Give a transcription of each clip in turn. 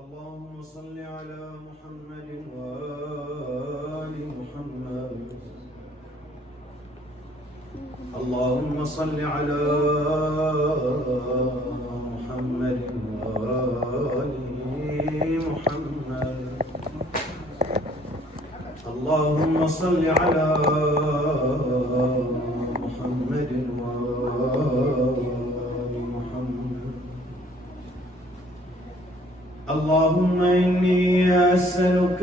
اللهم صل على محمد وآل محمد. اللهم صل على محمد وآل محمد. اللهم صل على محمد وآل محمد. اللهم إني أسألك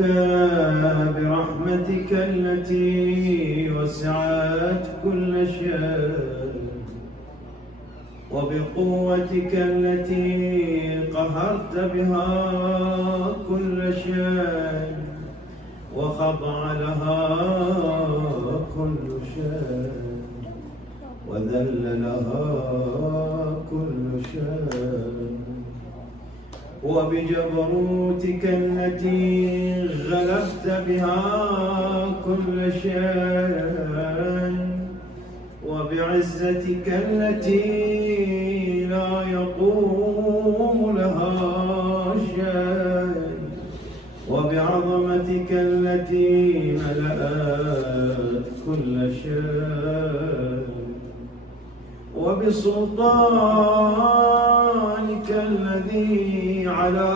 برحمتك التي وسعت كل شيء وبقوتك التي قهرت بها كل شيء وخضع لها كل شيء وذل لها كل شيء وبجبروتك التي غلبت بها كل شيء وبعزتك التي لا يقوم لها شيء وبعظمتك التي ملأت كل شيء وبسلطانك الذي على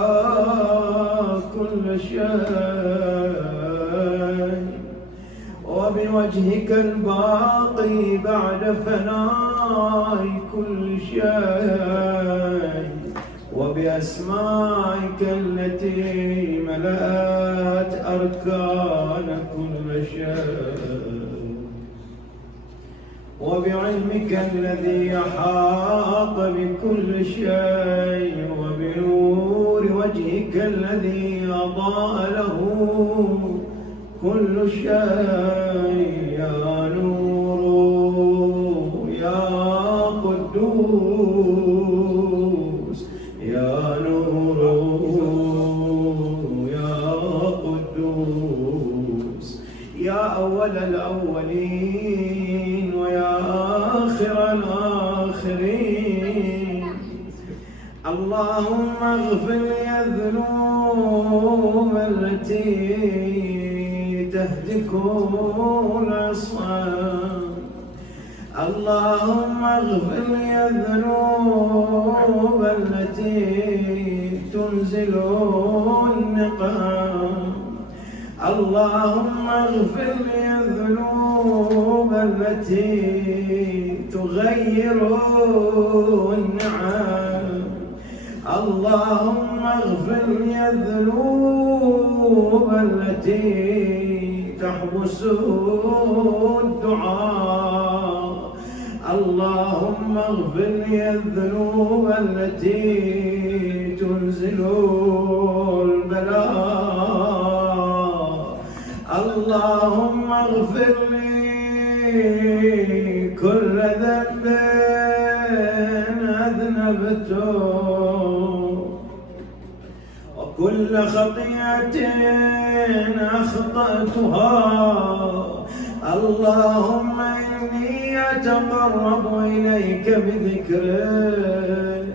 كل شيء وبوجهك الباقي بعد فناء كل شيء وبأسمائك التي ملأت أركان كل شيء وبعلمك الذي أحاط بكل شيء وبنور وجهك الذي أضاء له كل شيء. يا نور يا قدوس يا نور يا قدوس يا أول الأولين ويا آخر الآخرين. اللهم اغفر لي الذنوب التي تهتك العصام. اللهم اغفر لي الذنوب التي تنزل النقام. اللهم اغفر لي الذنوب التي تغير النعم. اللهم اغفر لي الذنوب التي تحبس الدعاء. اللهم اغفر لي الذنوب التي تنزل البلاء. اللهم اغفر لي كل ذنب أذنبته وكل خطيئة أخطأتها. اللهم إني أتقرب إليك بذكرك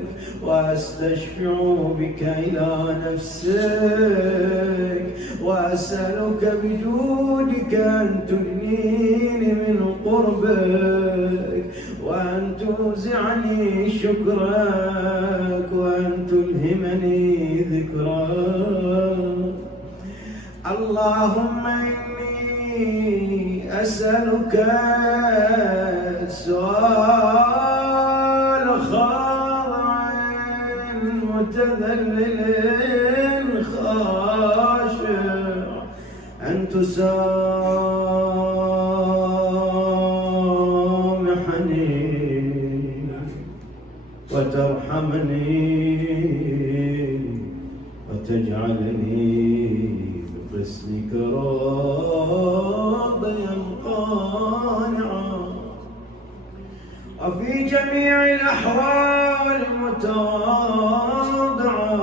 وأستشفع بك إلى نفسك وأسألك بجودك أن تدنيني من قربك وأن توزعني شكرك وأن تلهمني ذكرك. اللهم إني أسألك سؤال خاضع متذلل خاشع أن تسامحني وترحمني وتجعلني بقسمك راضيا قانعا وفي جميع الأحوال متواضعا.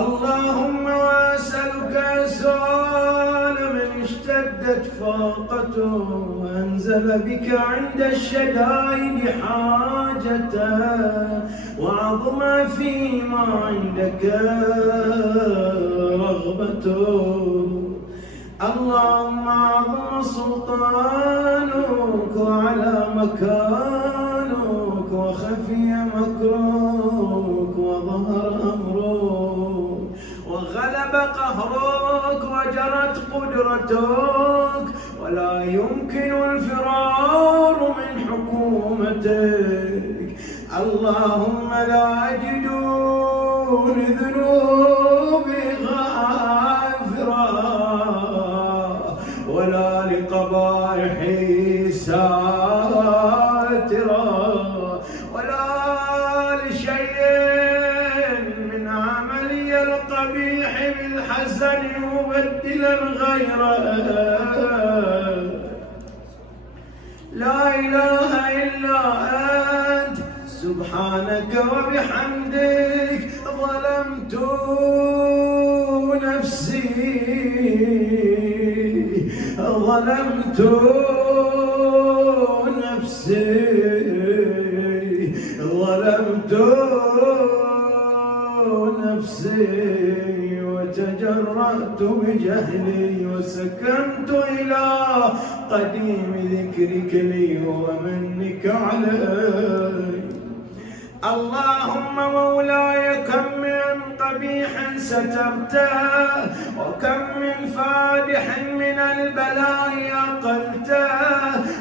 اللهم وأسألك سؤال من اشتدت فاقته وأنزل بك عند الشدائد حاجته وعظم عظم فيما عندك رغبتك. اللهم عظم سلطانك وعلى مكانك وخفي مكرك وظهر أمرك وغلب قهرك وجرت قدرتك، ولا يمكن الفرار من حكومتك. اللهم لا أجد لذنوبي غافرا ولا لقبائحي ساترا ولا لشيء من عملي القبيح بالحسن مبدلا غيره. لا إله إلا أنت سبحانك وبحمدك ظلمت نفسي ظلمت نفسي ظلمت نفسي وتجرأت بجهلي وسكنت إلى قديم ذكرك لي ومنك علي. اللهم مولاي كم من قبيح سترته وكم من فادح من البلاء أقلته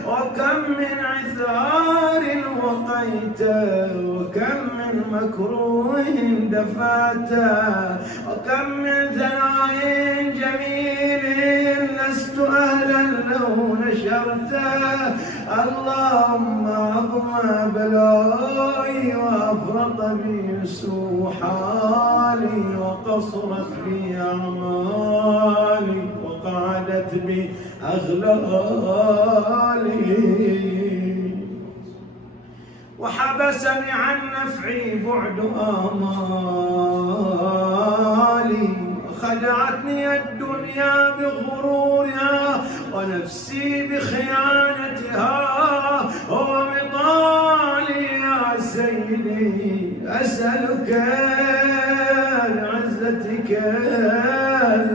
وكم من عثار وقيته وكم من مكروه دفاته وكم من ثناء جميل لست أهلا له نشرته. اللهم عظم بلائي وأفرط بي سوء حالي وقصرت بي أعمالي وقعدت بي أغلالي وحبسني عن نفعي بعد آمالي وخدعتني الدنيا بغرورها ونفسي بخيانتها ومطالي يا سيدي أسألك لعزتك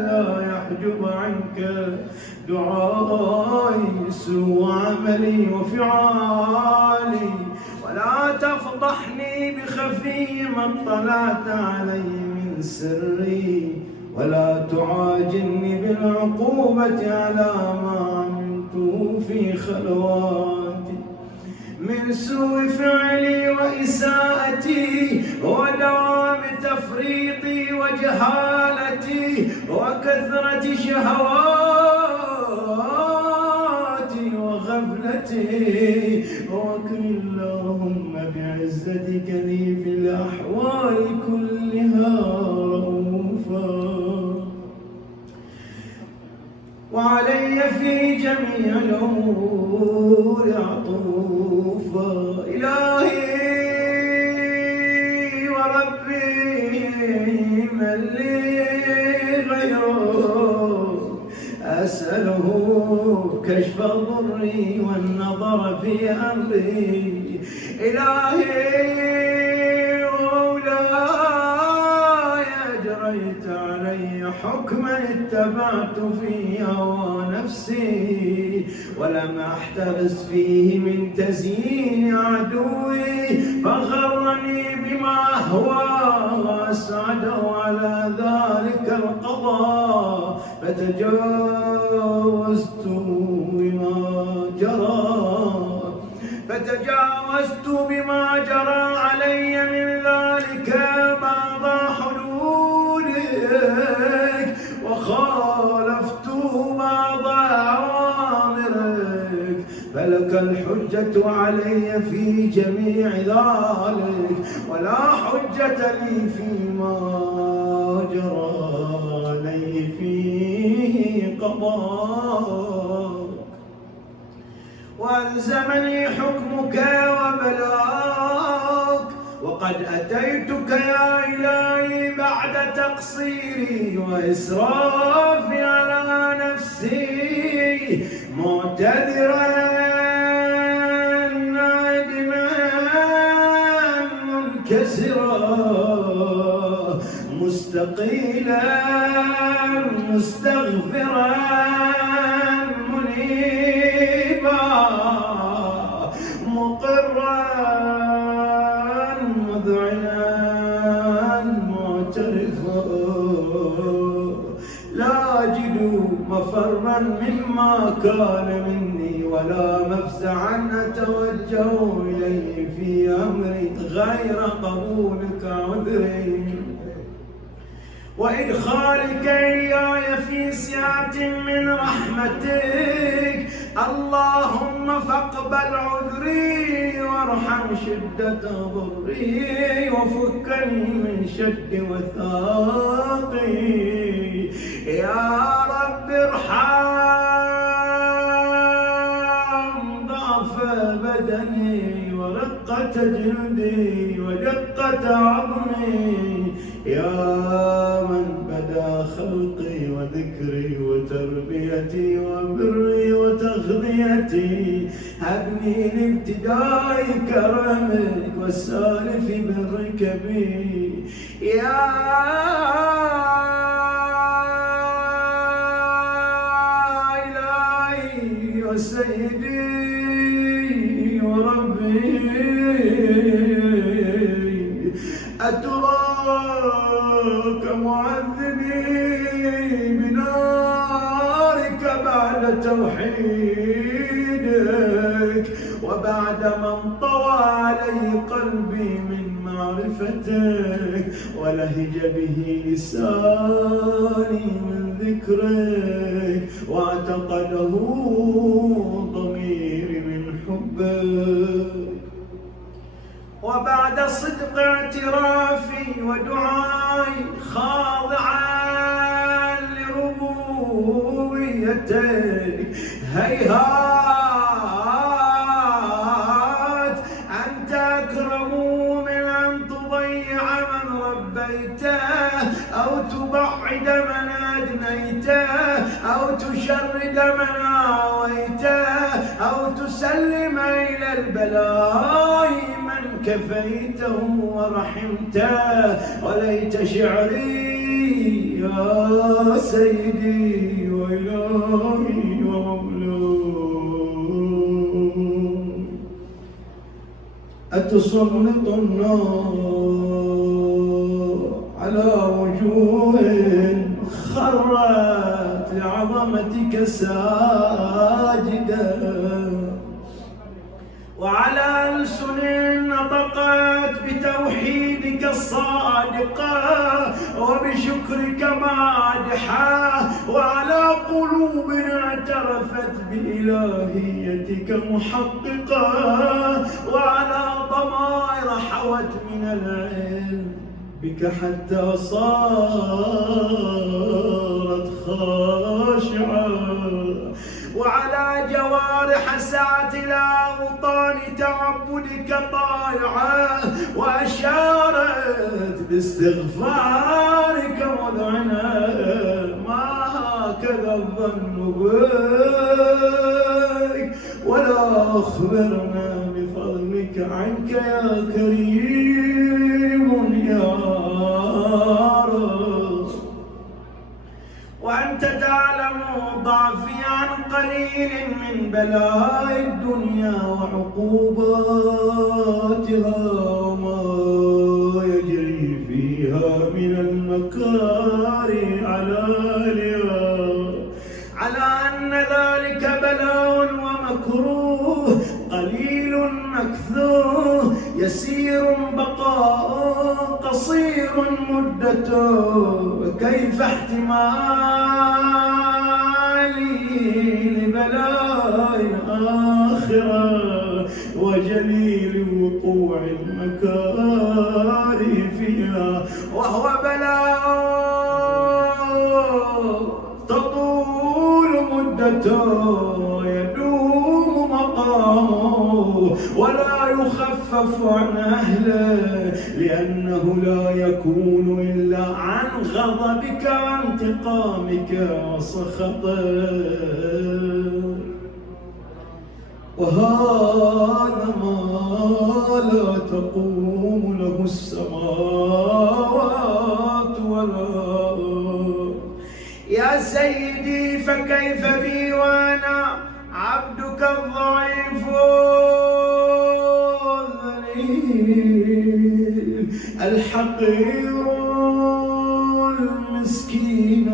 لا يحجب عنك دعائي سوء عملي وفعالي ولا تفضحني بخفي ما اطلعت علي من سري ولا تعاجلني بالعقوبة على ما عملته في خلواتي من سوء فعلي وإساءتي ودوام تفريطي وجهالتي وكثرة شهواتي وغفلتي. وكن اللهم بعزتك لي في الأحوال كلها رؤوفا وعلي في جميع الأمور عطوفا. إلهي وربي من لي غيره أسأله كشف ضري والنظر في أمري. إلهي ومولاي أجريت علي حكما اتبعت فيه هوى نفسي ولم أحترس فيه من تزيين عدوي فغرني بما أهوى وأسعده على ذلك القضاء فتجاوزت بما جرى علي من ذلك بعض حدودك وخالفت بعض أوامرك فلك الحجة علي في جميع ذلك ولا حجة لي فيما جرى علي فيه قضاء. وألزمني حكمك وبلاك وقد أتيتك يا إلهي بعد تقصيري وإسرافي على نفسي معتذرا نادما منكرا معتسرا مستقيلا مستغفرا منيبا مقرا مذعنا معترفا لا أجد مفرا مما كان مني ولا مفزعا أتوجه إليه في أمري غير قبولك عذري وإدخالك إياي في سعة من رحمتك. اللهم فاقبل عذري وارحم شدة ضري وفكني من شد وثاقي. يا رب ارحم ضعف بدني ورقة جلدي ودقة عظمي. يا من بدا خلقي وذكري وتربيتي وبري وتغذيتي هبني لابتداء كرمك والسالف برك بي. يا إلهي وسيدي وربي أتراك معذبي بنارك بعد توحيدك وبعد ما انطوى علي قلبي من معرفتك ولهج به لساني من ذكرك واعتقده ضميري من حبك. وبعد صدق اعترافي ودعائي خاضعا لربوبيتك هيهات أنت أكرم من أن تضيع من ربيته أو تبعد من أدنيته أو تشرد من آويته أو تسلم إلى البلاء من كفيته ورحمته. وليت شعري يا سيدي وإلهي ومولاي أتسلط النار على وجوه خرت لعظمتك ساجدة وعلى ألسن نطقت بتوحيدك الصادقة وبشكرك مادحة وعلى قلوب اعترفت بإلهيتك محققة وعلى ضمائر حوت من العلم بك حتى صارت خاشعة وعلى جوارح سعت إلى أوطان تعبدك طائعة وأشارت باستغفارك مذعنة. ما هكذا الظن بك ولا أخبرنا بفضلك عنك يا كريم يا رب. وأنت تعلم ضعفي عن قليل من بلاء الدنيا وعقوباتها وما يجري فيها من المكاره على أن ذلك بلاء ومكروه قليل مكثور يسير بقاء قصير مدته. وكيف احتمالي لبلاء آخرة وجليل وقوع المكاره فيها وهو بلاء تطول مدته يدوم مقامه ولا يخفف عن أهله لأنه لا يكون إلا عن غضبك وانتقامك وسخطك. وهذا ما لا تقوم له السماوات والأرض. يا سيدي فكيف بي وأنا عبدك الضعيف الذليل الحقير المسكين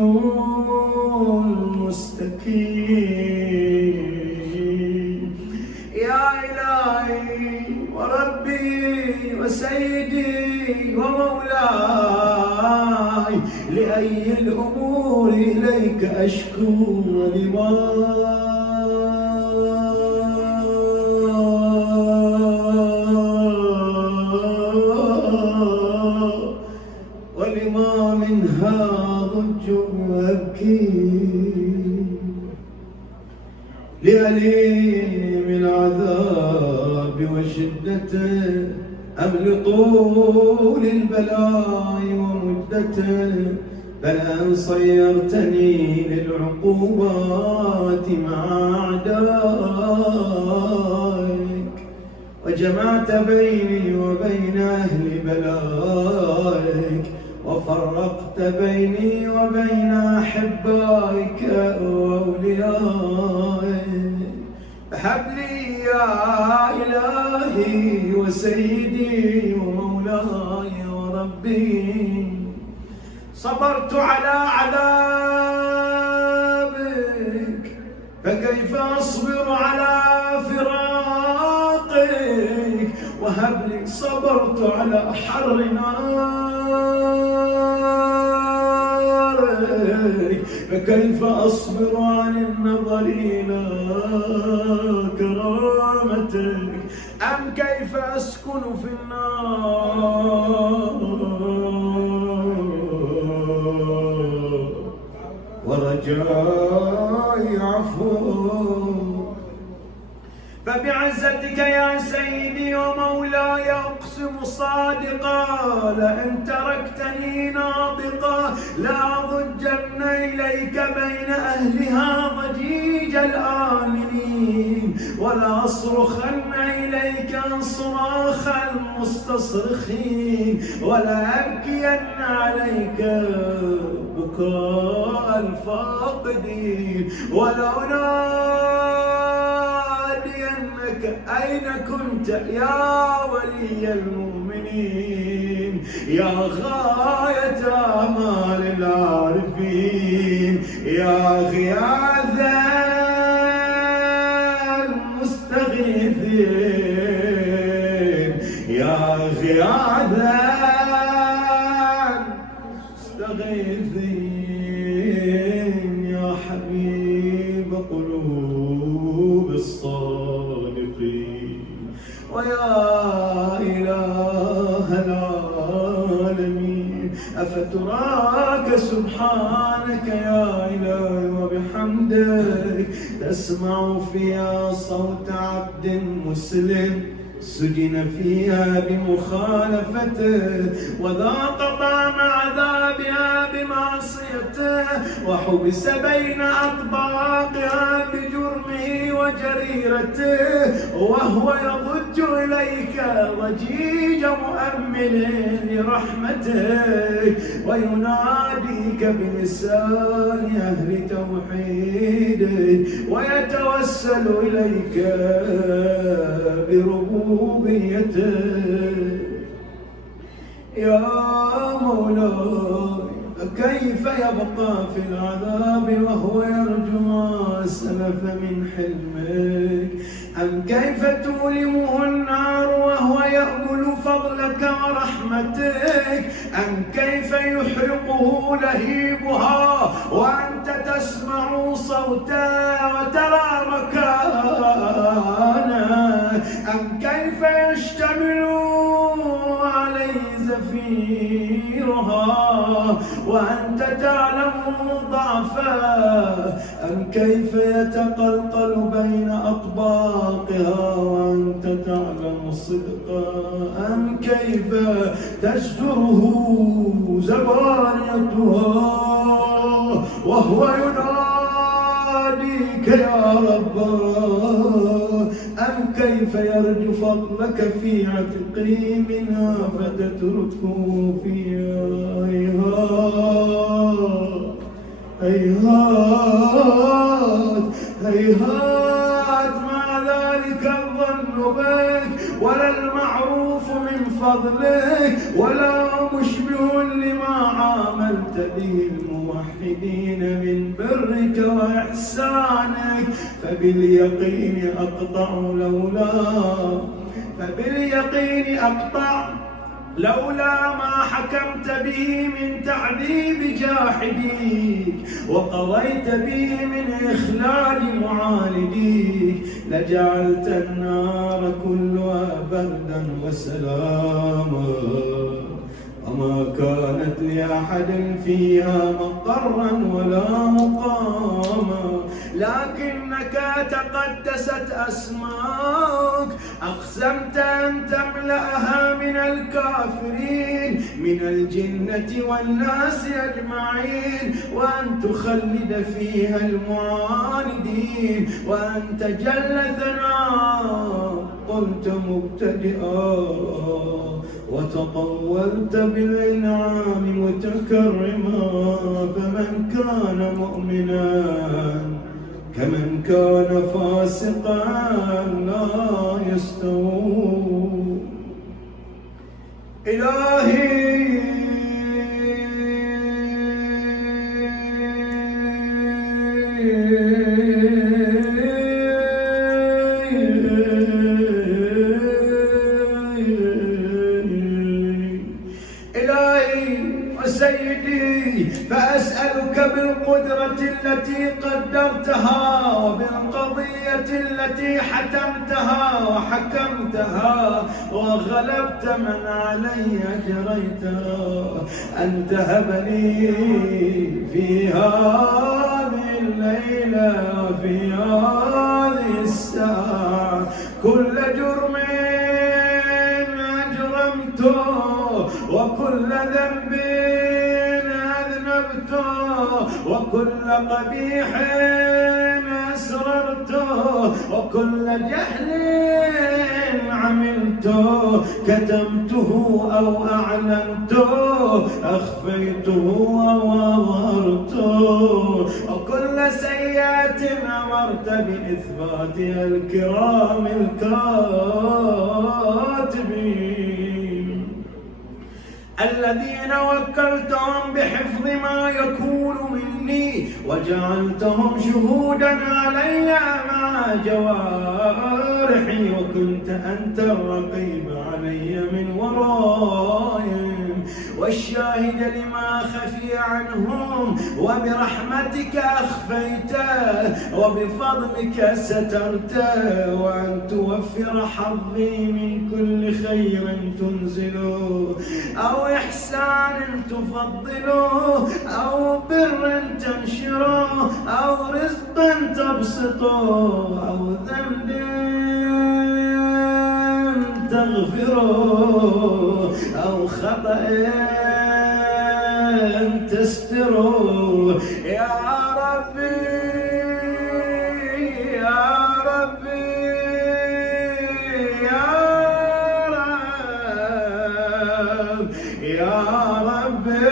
المستكين. يا إلهي وربي وسيدي ومولاي، لأي الأمور إليك أشكو ولما منها ضج وأبكي، لأليم العذاب وشدته أم لطول البلاء ومدته، بل أن صيرتني للعقوبات مع أعدائك، وجمعت بيني وبين أهل بلائك، وفرقت بيني وبين أحبائك وأوليائك. فهب لي يا إلهي وسيدي ومولاي وربي، صبرت على عذابك فكيف أصبر على فراقك، وهب لي صبرت على حر نارك فكيف أصبر عن النظر إلى كرامتك، أم كيف أسكن في النار ورجائي عفوك. فبعزتك يا سيدي ومولاي أقسم صادقا، لئن تركتني ناطقا لأضجن إليك بين أهلها ضجيج الآمنين، ولأصرخن إليك صراخ المستصرخين، ولأبكين عليك بكاء الفاقدين، ولأنادينك أين كنت يا ولي المؤمنين، يا غاية آمال العارفين، يا غياث المستغيثين، يا غياث المستغيثين، يا حبيب قلوب الصادقين، ويا إله العالمين. أفتراك سبحانك يا إلهي وبحمدك تسمع فيها صوت عبد مسلم سجن فيها بمخالفته، وذاق طعم عذابها بمعصيته، وحبس بين أطباقها بجرمه وجريرته، وهو يضج إليك ضجيج مؤمل لرحمتك، ويناديك بلسان أهل توحيدك، ويتوسل إليك بربوبيته. يا مولاي فكيف يبقى في العذاب وهو يرجو ما سلف من حلمك، أم كيف تؤلمه النار وهو يأمل فضلك ورحمتك، أم كيف يحرقه لهيبها وأنت تسمع صوتا وترى مكانا، أم كيف يشتمل عليه زفيرها وأنت تعلم ضعفا، أم كيف يتقلقل بين أطباقها وأنت تعلم صدقا، أم كيف تشجره زبانيتها وهو يناديك يا رب، كيف يرجو فضلك في عتقه منها فتتركه فيها. هيهات هيهات ما ذلك الظن بك ولا المعروف من فضلك ولا مشبه لما عاملت به الموحدين من برك وإحسانك. فباليقين أقطع لولا ما حكمت به من تعذيب جاحديك وقضيت به من إخلال معانديك لجعلت النار كلها بردا وسلاما وما كانت لأحد فيها مقرا ولا مقاما. لكنك تقدست أسماك أقسمت أن تملأها من الكافرين من الجنة والناس أجمعين وأن تخلد فيها المعاندين وأن تجل ثناء. قلت مبتدئا وتطولت بالإنعام متكرما. فمن كان مؤمنا كمن كان فاسقا لا يستوون. إلهي وسيدي فأسألك بالقدرة التي قدرتها وبالقضية التي حتمتها وحكمتها وغلبت من علي أجريتها أن تهب لي في هذه الليلة وفي هذه الساعة كل جرم أجرمته وكل ذنب أذنبته وكل قبيح أسررته وكل جهل عملته كتمته أو أعلنته أخفيته أو أظهرته وكل سيئة أمرت بإثباتها الكرام الكاتبين الذين وكلتهم بحفظ ما يكون مني وجعلتهم شهودا علي مع جوارحي وكنت أنت الرقيب علي من ورائهم والشاهد لما خفي عنهم وبرحمتك أخفيته وبفضلك سترته وأن توفر حظي من كل خير تنزله أو إحسان تفضله أو بر تنشره أو رزق تبسطه أو ذنب تغفره أو خطأ تستره. يا ربي يا ربي يا رب يا ربي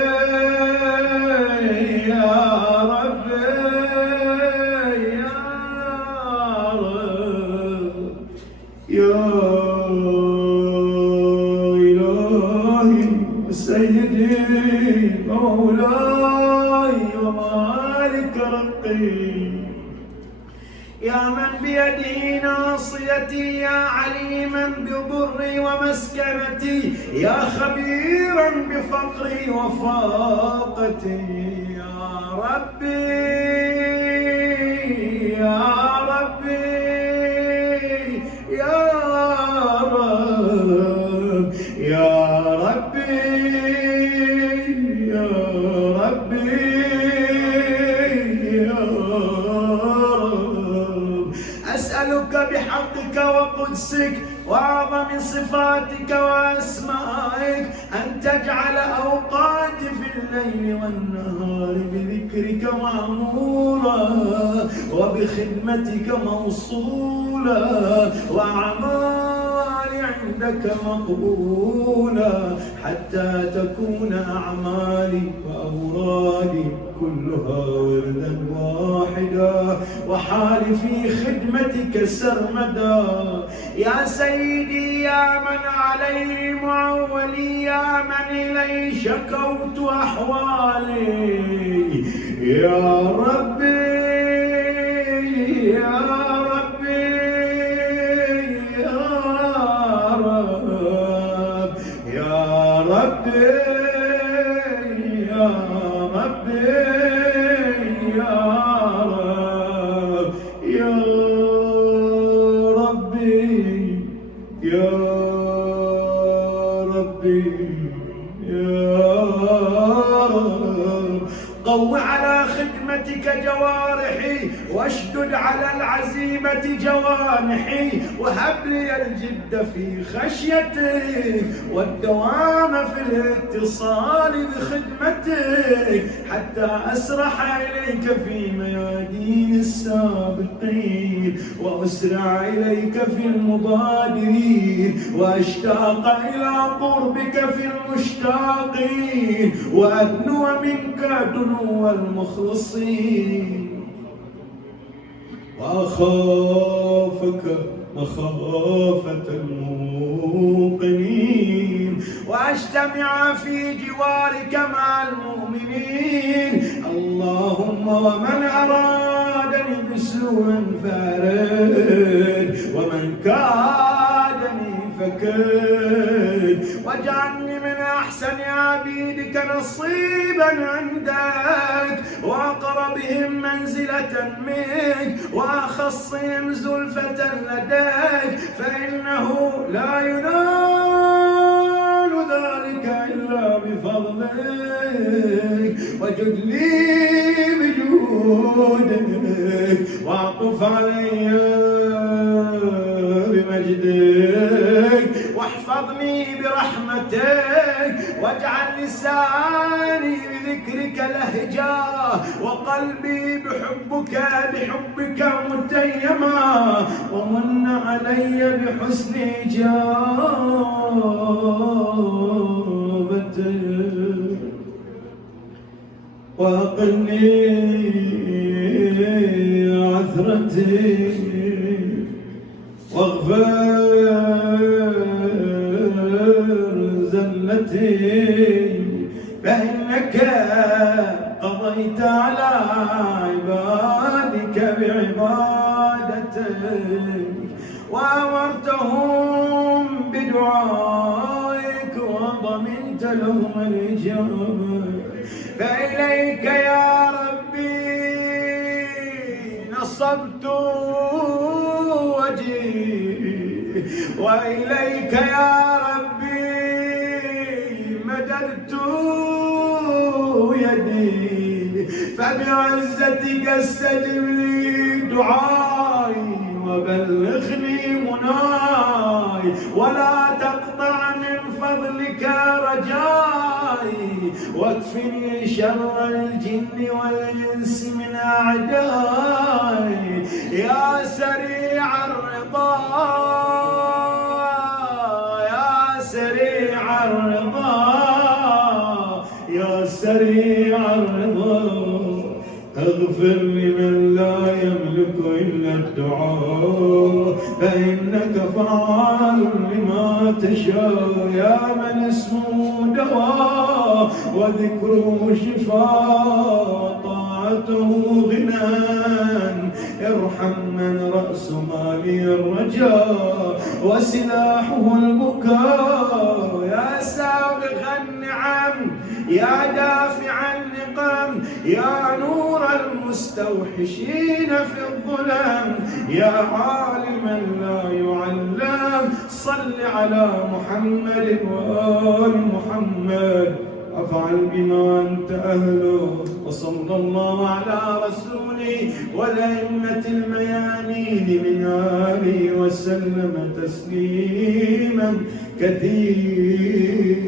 يا ربي يا رب يا سيدي مولاي ومالك رقي يا من بيده ناصيتي يا عليما بضري ومسكنتي يا خبيرا بفقري وفاقتي يا ربي يا ربي يا رب يا ربي يا ربي يا رب أسألك بحقك وقدسك وأعظم صفاتك وأسمائك أن تجعل أوقاتي في الليل الليل والنهار بذكرك معمورا وبخدمتك موصولا وأعمالي عندك مقبولا حتى تكون أعمالي وأورادي كلها وردا واحدا وحالي في خدمتك سرمدا. يا سيدي يا من عليه معولي يا من إليه شكوت أحوالي يا ربي يا ربي يا رب يا ربي يا ربي يا رب يا ربي يا ربي يا رب. قو على خدمتك جوارحي واشدد على العزيمة جوانحي وهب لي الجد في خشيتك والدوام في الاتصال بخدمتك حتى أسرح إليك في ميادين السابقين وأسرع إليك في المبادرين وأشتاق إلى قربك في المشتاقين وأدنو منك دنو المخلصين وأخافك مخافة الموقنين وأجتمع في جوارك مع المؤمنين. اللهم ومن أرادني بسوء فارد ومن كادني فكد واجعلني من أحسن عبيدك نصيبا عندك وأقربهم منزلة منك وأخصهم زلفة لديك فإنه لا ينال ذلك إلا بفضلك وجد لي بجودك واعطف علي بمجدك واحفظني برحمتك واجعل لساني بذكرك لهجا وقلبي بحبك متيما ومن علي بحسن إجابتك وأقلني عثرتي واغفر زلتي فإنك قضيت على عبادك بعبادتك وأمرتهم بدعائك وضمنت لهم الإجابة. فإليك يا ربي نصبت وجهي وإليك يا ربي مددت يدي فبعزتك استجب لي دعائي وبلغني مناي ولا تقطع من فضلك رجائي واكفني شر الجن والإنس من أعدائي يا سريع الرضا يا سريع الرضا يا سريع الرضا اغفر لمن لا يملك إلا الدعاء فإنك فعال لما تشاء يا من اسمه دواء وذكره شفاء طاعته غنى ارحم من رأس مالي الرجاء وسلاحه البكاء يا سابغ النعم يا دافع النقم يا نور المستوحشين في الظلم يا عالما لا يعلم صل على محمد وآل محمد افعل بما أنت أهله وصلى الله على رسوله والأئمة الميامين من آله وسلم تسليما كثيرا.